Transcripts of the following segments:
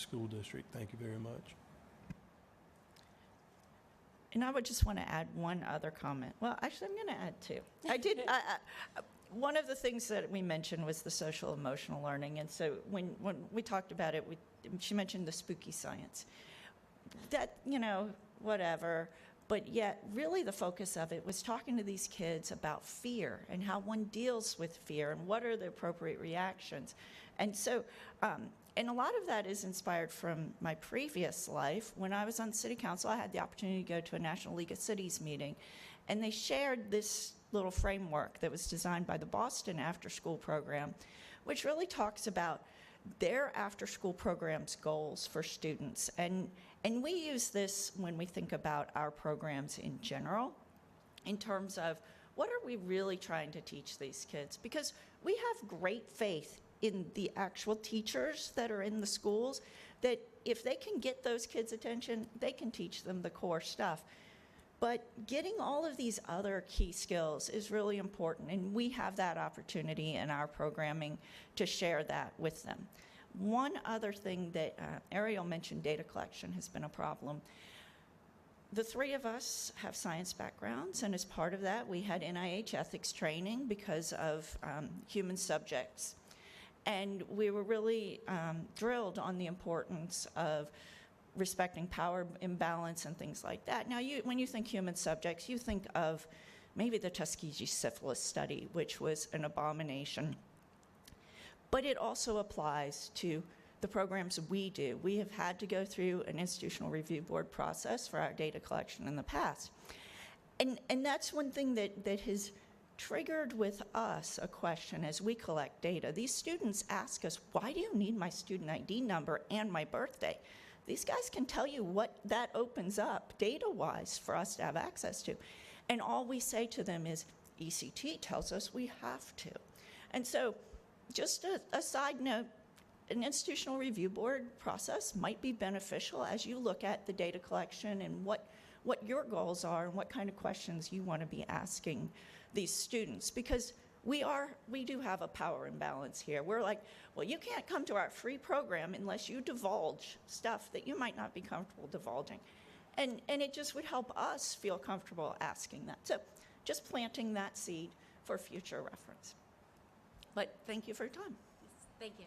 school district. Thank you very much. And I would just want to add one other comment. Well, actually, I'm going to add two. One of the things that we mentioned was the social emotional learning. And so when we talked about it, she mentioned the spooky science. That, whatever. But yet, really the focus of it was talking to these kids about fear and how one deals with fear and what are the appropriate reactions. And so, and a lot of that is inspired from my previous life. When I was on city council, I had the opportunity to go to a National League of Cities meeting, and they shared this little framework that was designed by the Boston After School Program, which really talks about their after-school program's goals for students. And we use this when we think about our programs in general, in terms of what are we really trying to teach these kids? Because we have great faith in the actual teachers that are in the schools, that if they can get those kids' attention, they can teach them the core stuff. But getting all of these other key skills is really important, and we have that opportunity in our programming to share that with them. One other thing that Ariel mentioned, data collection has been a problem. The three of us have science backgrounds, and as part of that, we had NIH ethics training because of human subjects. And we were really drilled on the importance of respecting power imbalance and things like that. Now, when you think human subjects, you think of maybe the Tuskegee syphilis study, which was an abomination. But it also applies to the programs we do. We have had to go through an institutional review board process for our data collection in the past. And that's one thing that has triggered with us a question as we collect data. These students ask us, why do you need my student ID number and my birthday? These guys can tell you what that opens up data-wise for us to have access to. And all we say to them is, ECT tells us we have to. And so just a side note, an institutional review board process might be beneficial as you look at the data collection and what your goals are and what kind of questions you want to be asking these students, because we do have a power imbalance here. We're like, well, you can't come to our free program unless you divulge stuff that you might not be comfortable divulging. And it just would help us feel comfortable asking that. So just planting that seed for future reference. But thank you for your time. Thank you.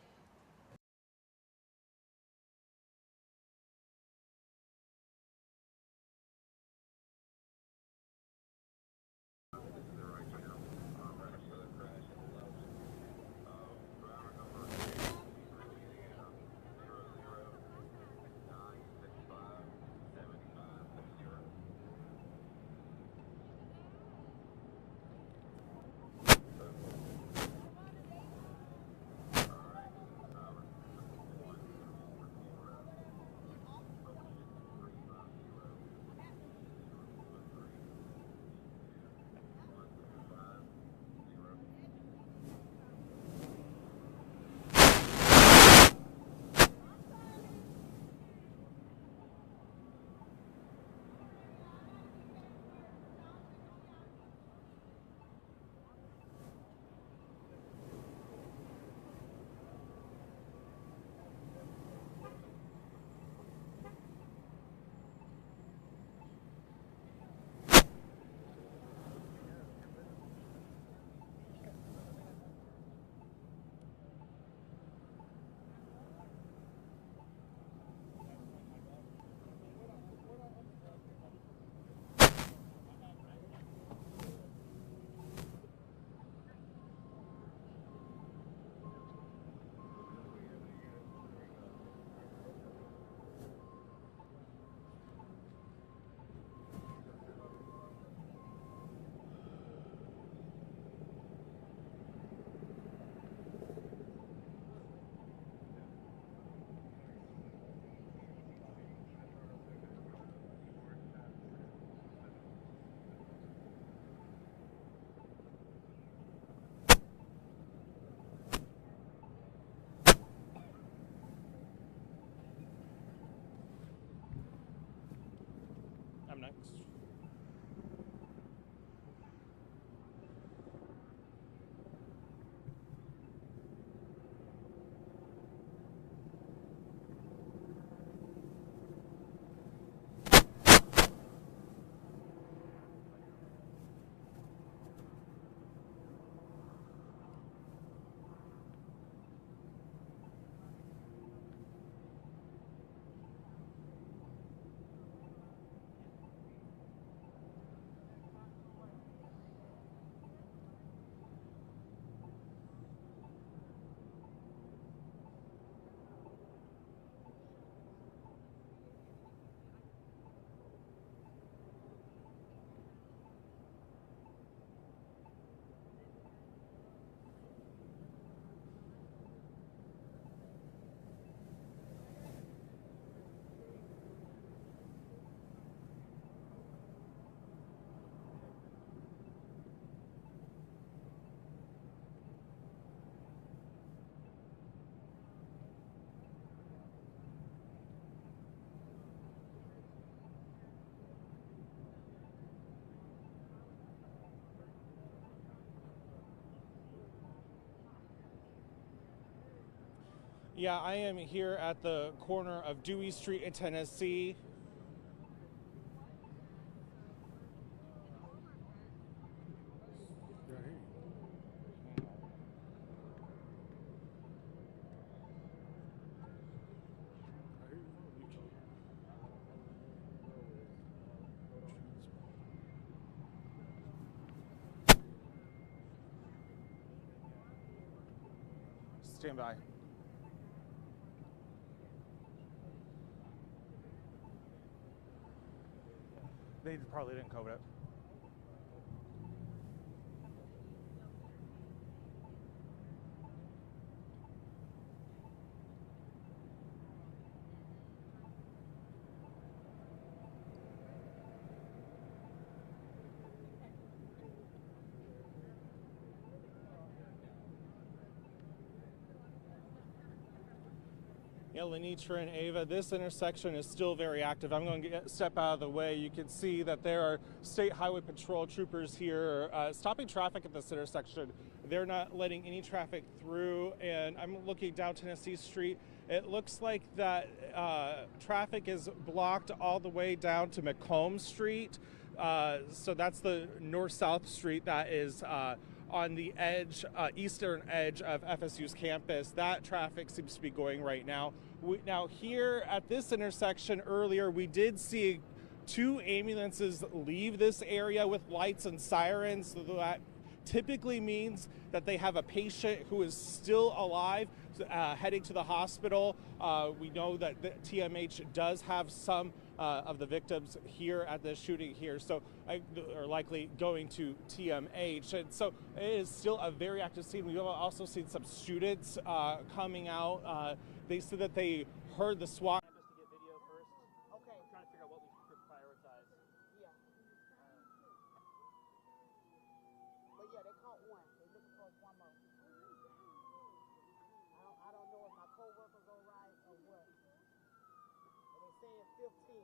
Yeah, I am here at the corner of Dewey Street in Tennessee. Stand by. They probably didn't code it. Yeah, Lenitra and Ava, this intersection is still very active. I'm going to step out of the way. You can see that there are State Highway Patrol troopers here stopping traffic at this intersection. They're not letting any traffic through, and I'm looking down Tennessee Street. It looks like that traffic is blocked all the way down to Macomb Street. So that's the north-south street that is on the edge, eastern edge of FSU's campus. That traffic seems to be going right now. Now here at this intersection earlier, we did see 2 ambulances leave this area with lights and sirens. So that typically means that they have a patient who is still alive heading to the hospital. We know that the TMH does have some of the victims here at the shooting here, so are likely going to TMH. And so it is still a very active scene. We've also seen some students coming out. They said that they heard the SWAT. Just to get video first. Okay. I'm trying to figure out what we could prioritize. Yeah. But yeah, they caught one. They looking for one more. I don't know if my co-workers are right or what. But they saying 15.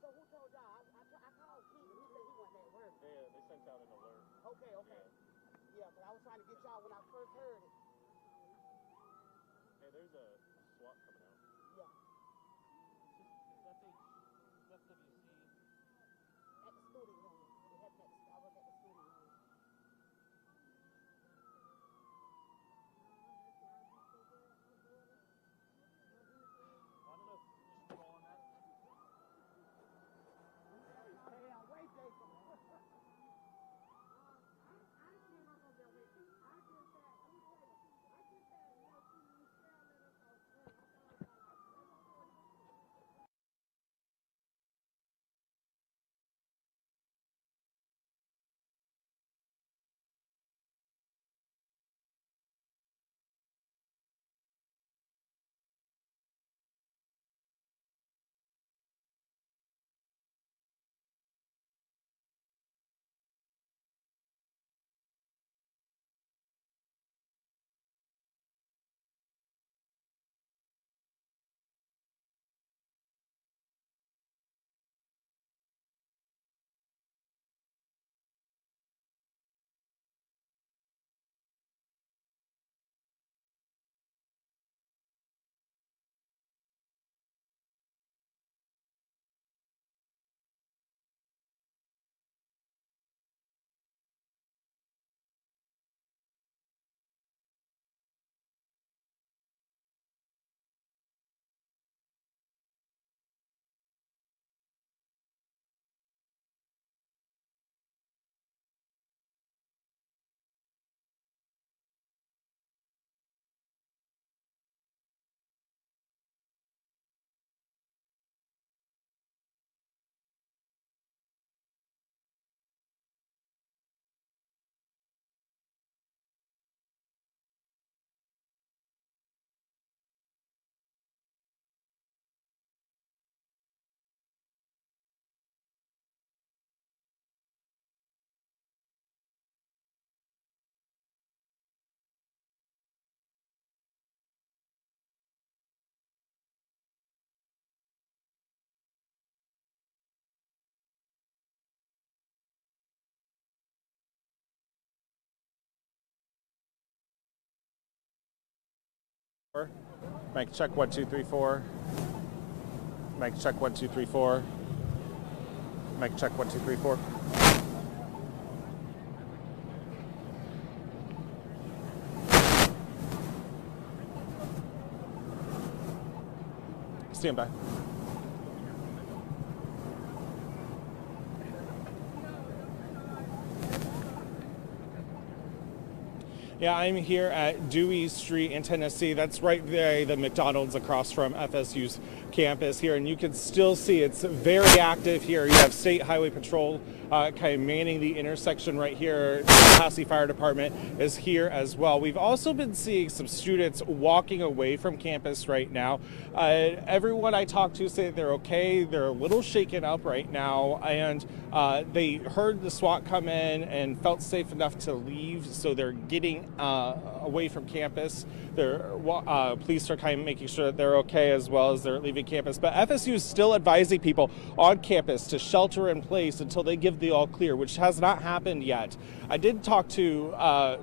So who told y'all? I called Keith and he said he wasn't at work. Yeah, they sent out an alert. Okay. Yeah, but I was trying to get y'all when I first heard it. Hey, there's a SWAT coming out. Yeah. That's FWC. At the student room. They had it I work at the student room. I don't know if you should go on that. Damn, wait, Jacob. Mic check 1 2 3 4. Mic check 1 2 3 4. Mic check 1 2 3 4. Stand by. Yeah, I'm here at Dewey Street in Tennessee. That's right there, the McDonald's across from FSU's campus here, and you can still see it's very active here. You have State Highway Patrol kind of manning the intersection right here. The Tallahassee Fire Department is here as well. We've also been seeing some students walking away from campus right now. Everyone I talked to say they're okay. They're a little shaken up right now, and they heard the SWAT come in and felt safe enough to leave, so they're getting away from campus. Police are kind of making sure that they're okay as well as they're leaving campus. But FSU is still advising people on campus to shelter in place until they give the all clear, which has not happened yet. I did talk to a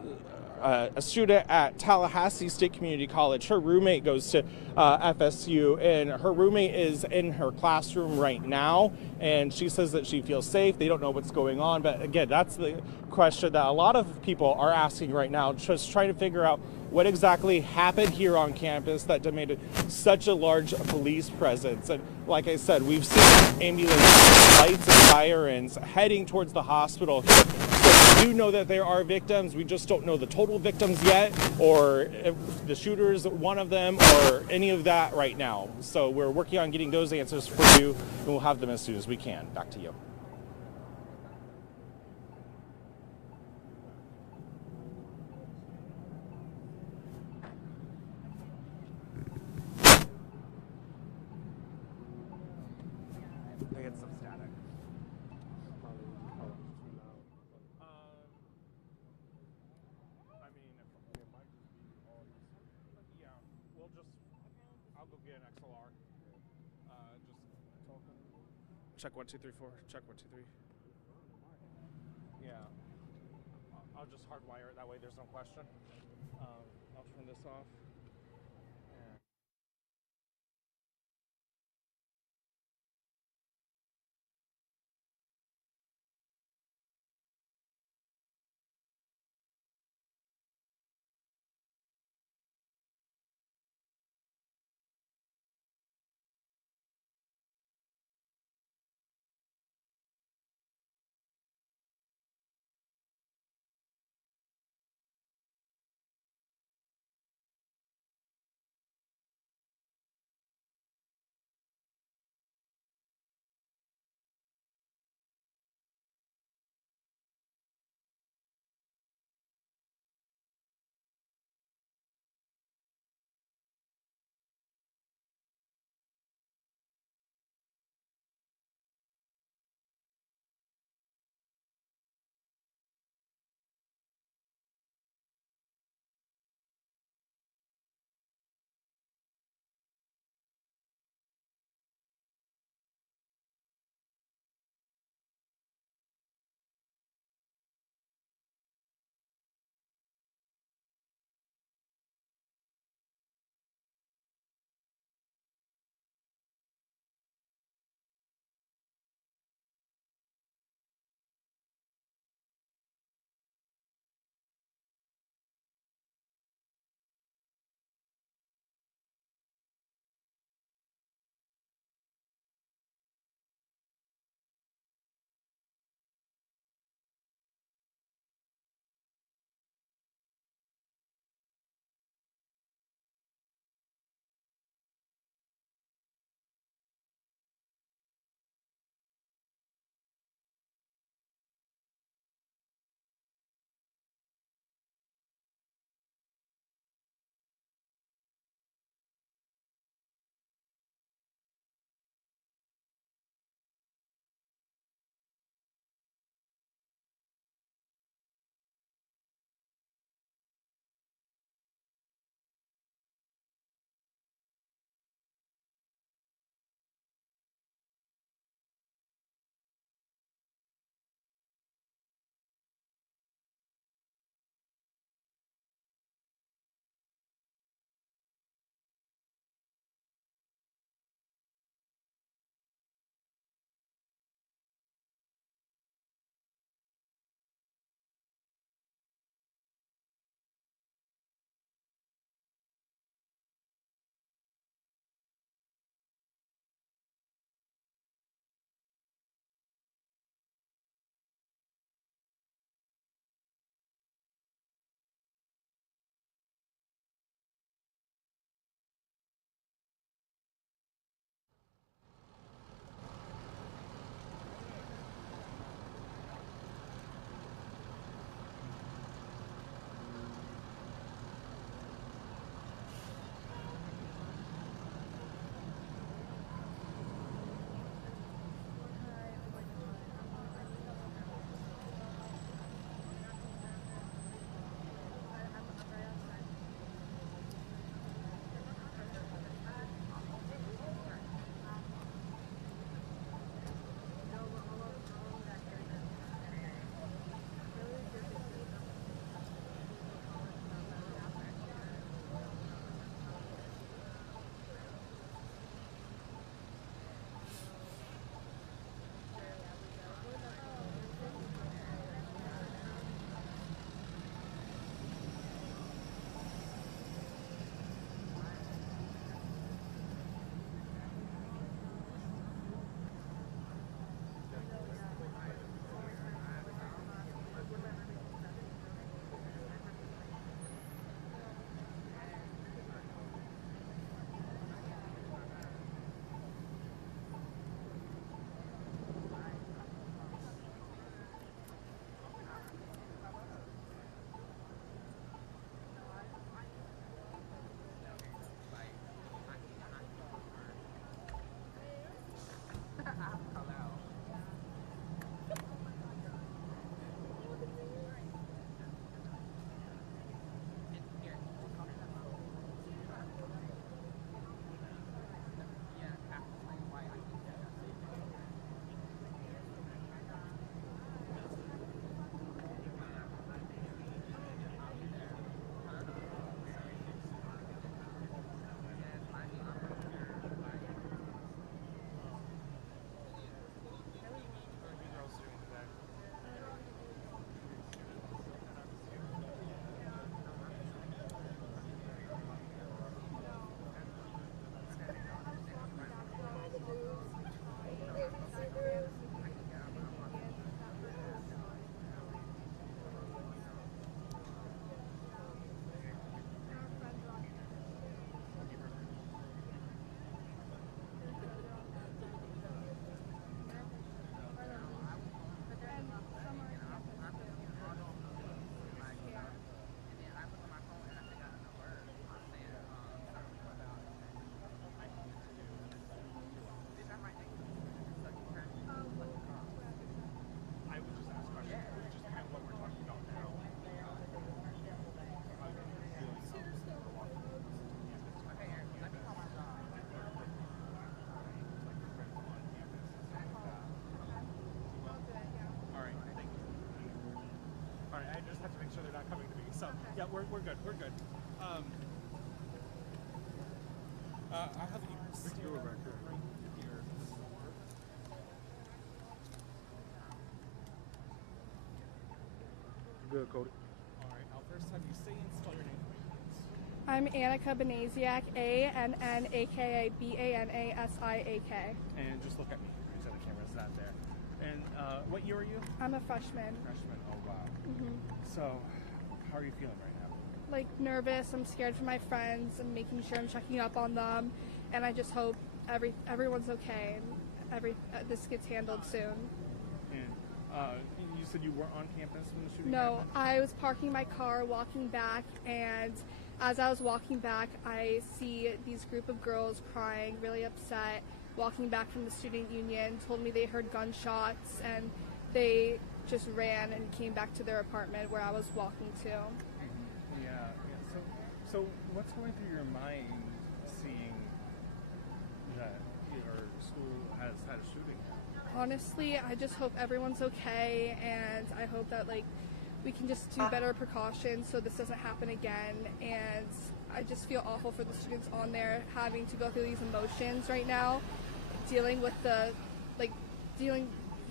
student at Tallahassee State Community College. Her roommate goes to FSU, and her roommate is in her classroom right now, and she says that she feels safe. They don't know what's going on, but again, that's the question that a lot of people are asking right now, just trying to figure out what exactly happened here on campus that demanded such a large police presence. And like I said, we've seen ambulance lights and sirens heading towards the hospital here. So we do know that there are victims. We just don't know the total victims yet, or if the shooter's one of them, or any of that right now. So we're working on getting those answers for you, and we'll have them as soon as we can. Back to you. I get some static. I'll go get an XLR. Check 1 2 3 4. Check 1 2 3. Yeah. I'll just hardwire it that way. There's no question. I'll turn this off. Yeah, we're good. We're good. I have you steer right here. Good, Cody. All right. I'll first have you say and spell your name for me, please. I'm Annika Banasiak, ANNAKABANASIAK. And just look at me. You said the camera's not there. And what year are you? I'm a freshman. Freshman. Oh wow. So, how are you feeling right now? Like nervous, I'm scared for my friends, I'm making sure I'm checking up on them, and I just hope everyone's okay and this gets handled soon. And you said you weren't on campus when the shooting No, happened? I was parking my car, walking back, and as I was walking back, I see these group of girls crying, really upset, walking back from the student union, told me they heard gunshots, and they just ran and came back to their apartment where I was walking to. Yeah. So what's going through your mind seeing that your school has had a shooting? Honestly, I just hope everyone's okay, and I hope that we can just do better precautions so this doesn't happen again. And I just feel awful for the students on there having to go through these emotions right now, dealing with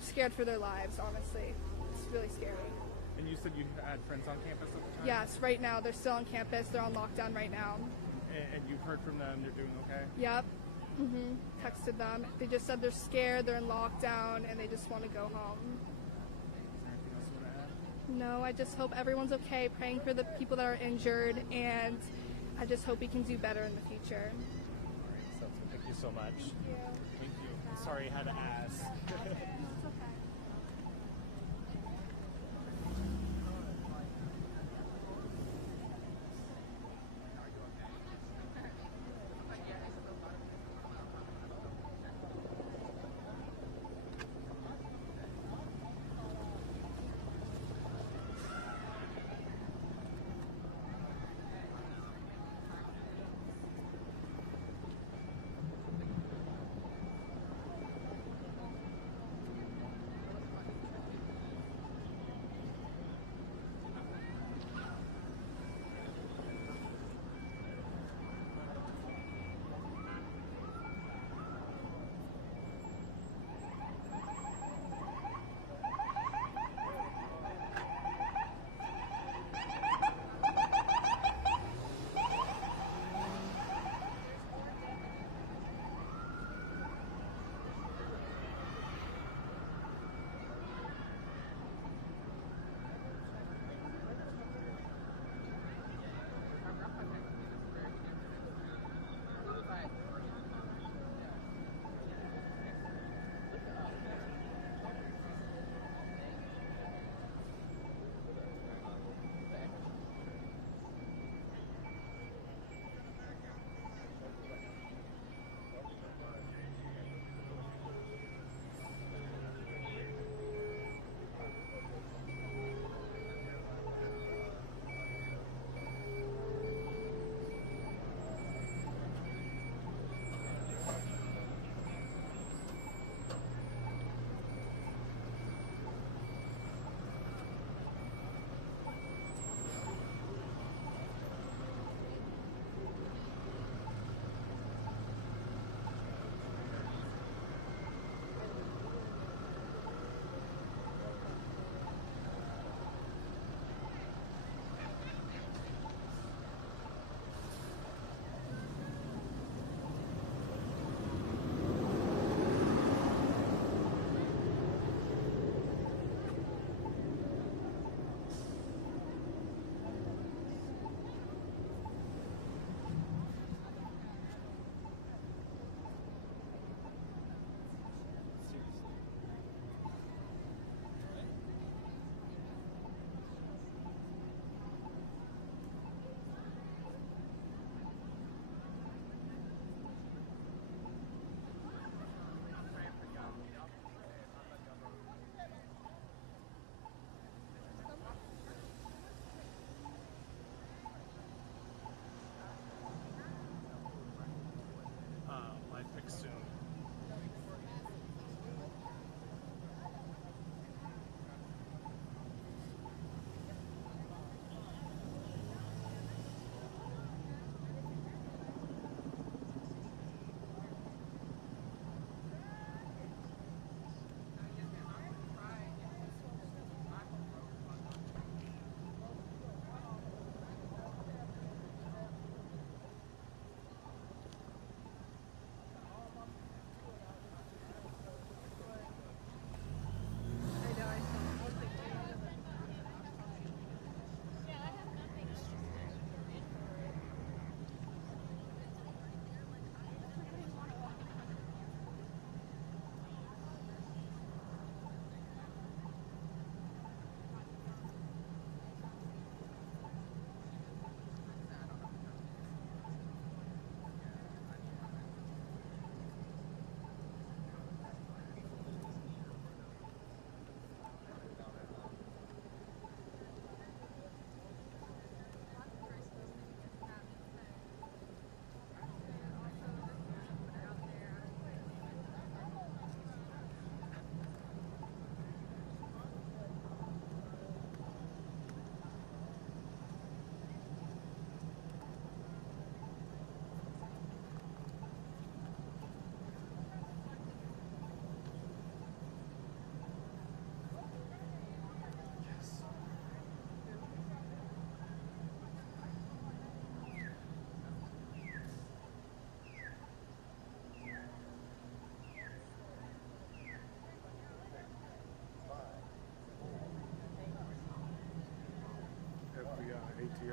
scared for their lives. Honestly, it's really scary. And you said you had friends on campus at the time? Yes, right now they're still on campus. They're on lockdown right now. And you've heard from them, they're doing okay? Yep. Texted them. They just said they're scared, they're in lockdown, and they just want to go home. Is there anything else you want to add? No, I just hope everyone's okay, praying for the people that are injured, and I just hope we can do better in the future. All right, so thank you so much. Thank you. Thank you. Sorry I had to ask. No, it's okay.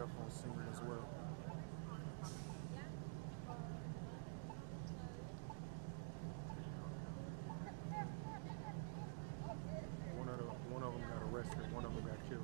death on scene as well. One of them got arrested. One of them got killed.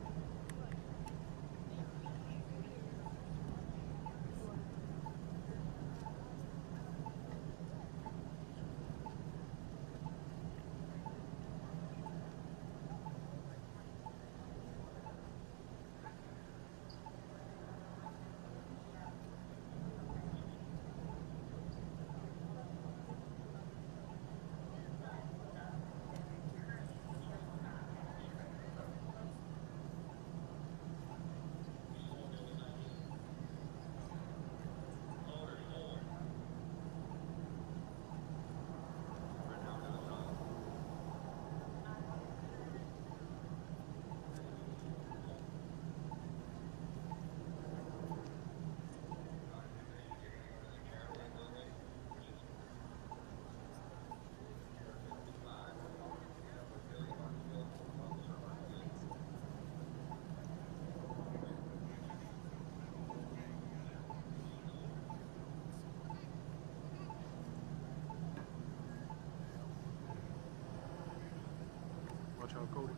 Watch out, Cody.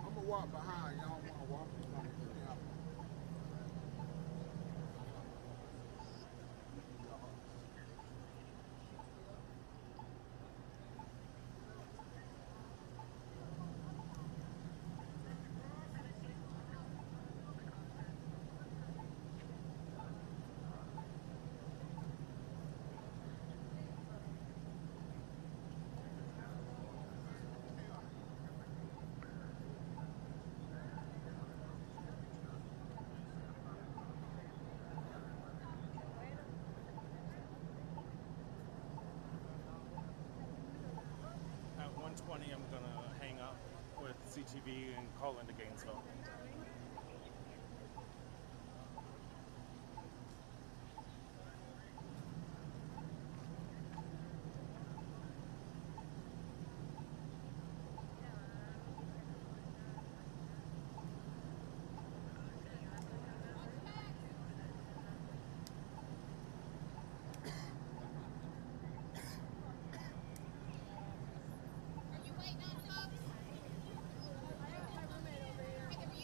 I'm gonna walk behind. Y'all wanna walk behind? Yeah. At 1:20, I'm gonna hang up with CTV and call into Gainesville. Are you waiting on folks? I have my roommate over here.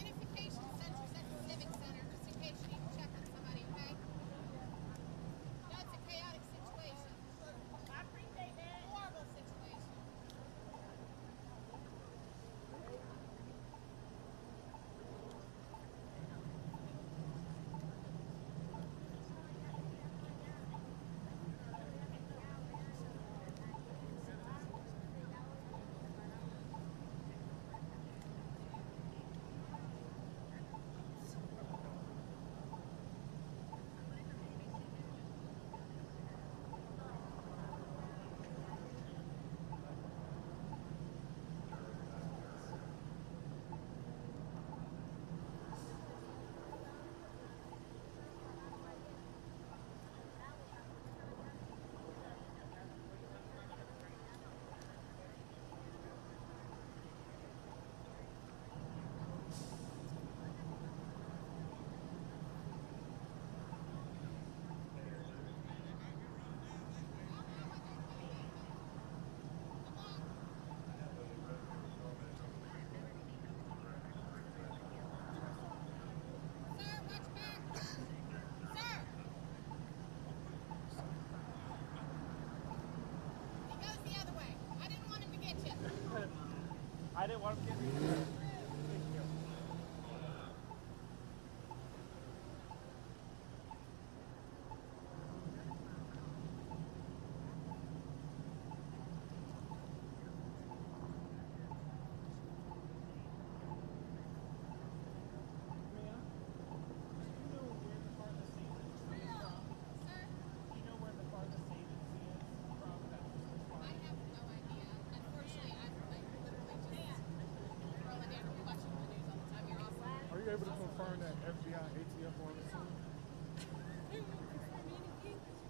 Are you able to confirm that FBI ATF on the scene?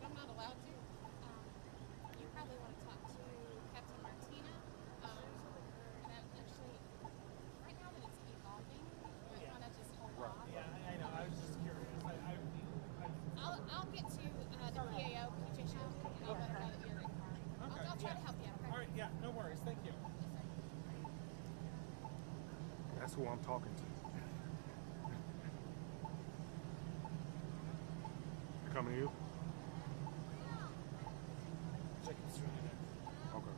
I'm not allowed to. You probably want to talk to Captain Martina. And actually, right now that it's evolving, you might want to just hold off. Yeah, I know. I was just curious. I'll get to the PAO, PJ Show, and I'll let her know that you're in car. I'll try to help you out, okay? All right, yeah, no worries. Thank you. That's who I'm talking to. They coming to you? Okay.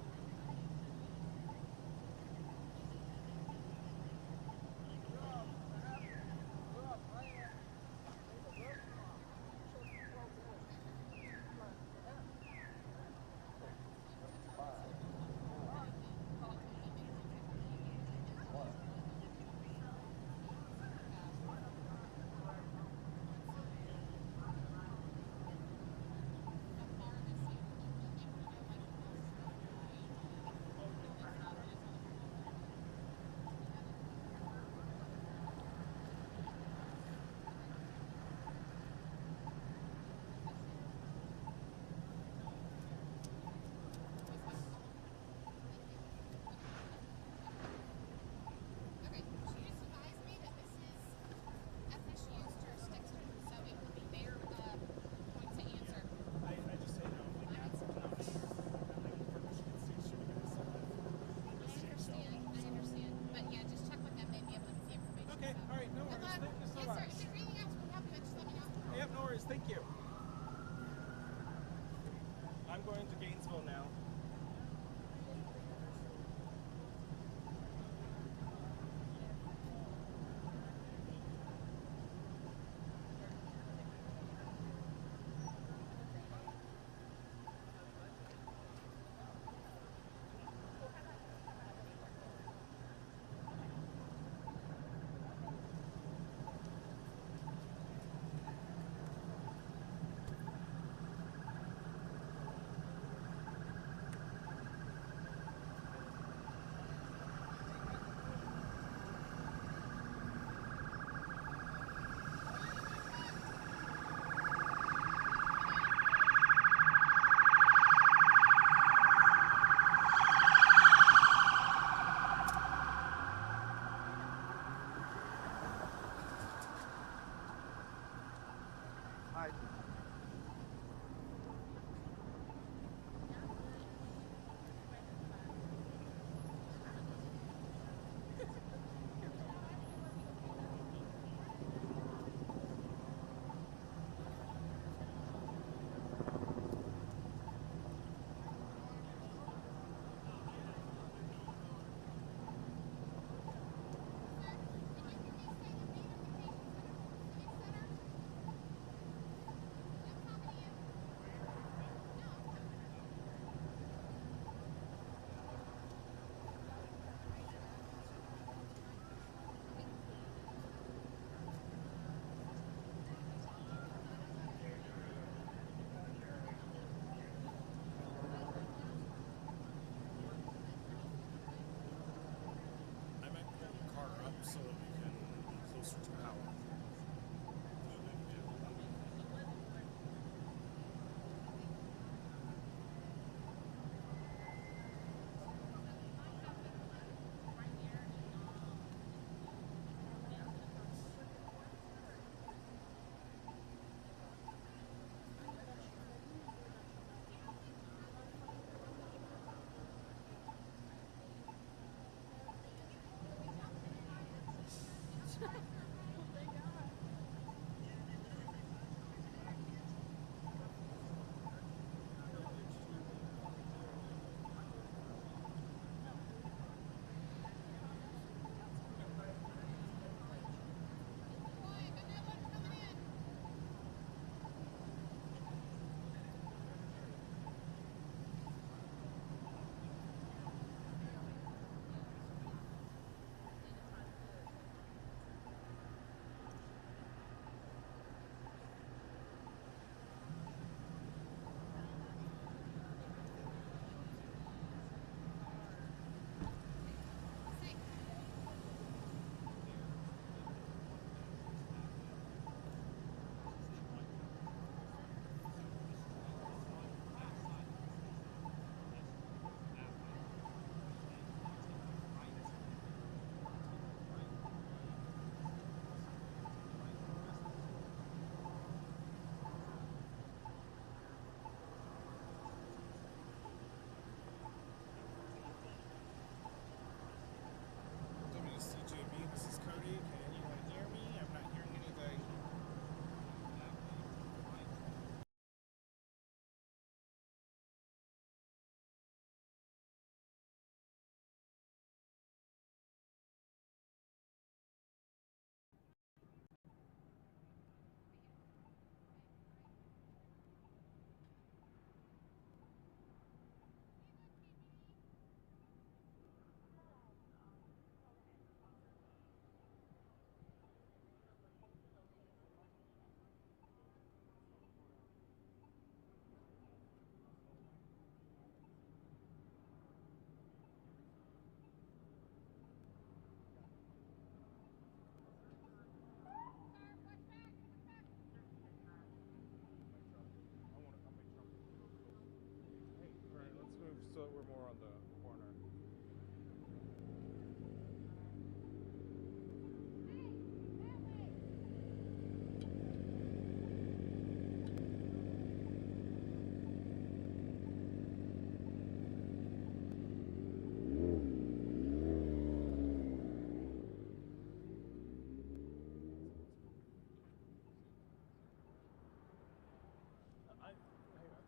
but we're more on the corner.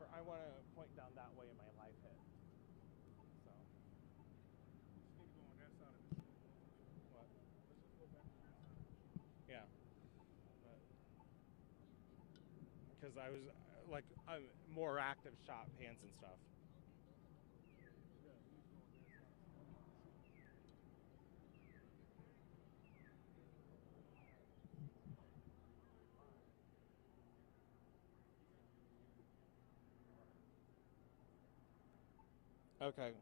I want to point down that way in my live hit. So. Just need to go on that side of the street. What? Let's just go back to that side of the street. Yeah. Because I was like, I'm more active shot hands and stuff. Yeah, we need to go on that side of the street. Okay.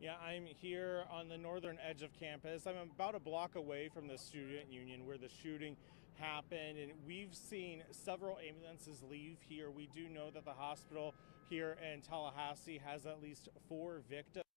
Yeah, I'm here on the northern edge of campus. I'm about a block away from the student union where the shooting happened, and we've seen several ambulances leave here. We do know that the hospital here in Tallahassee has at least 4 victims.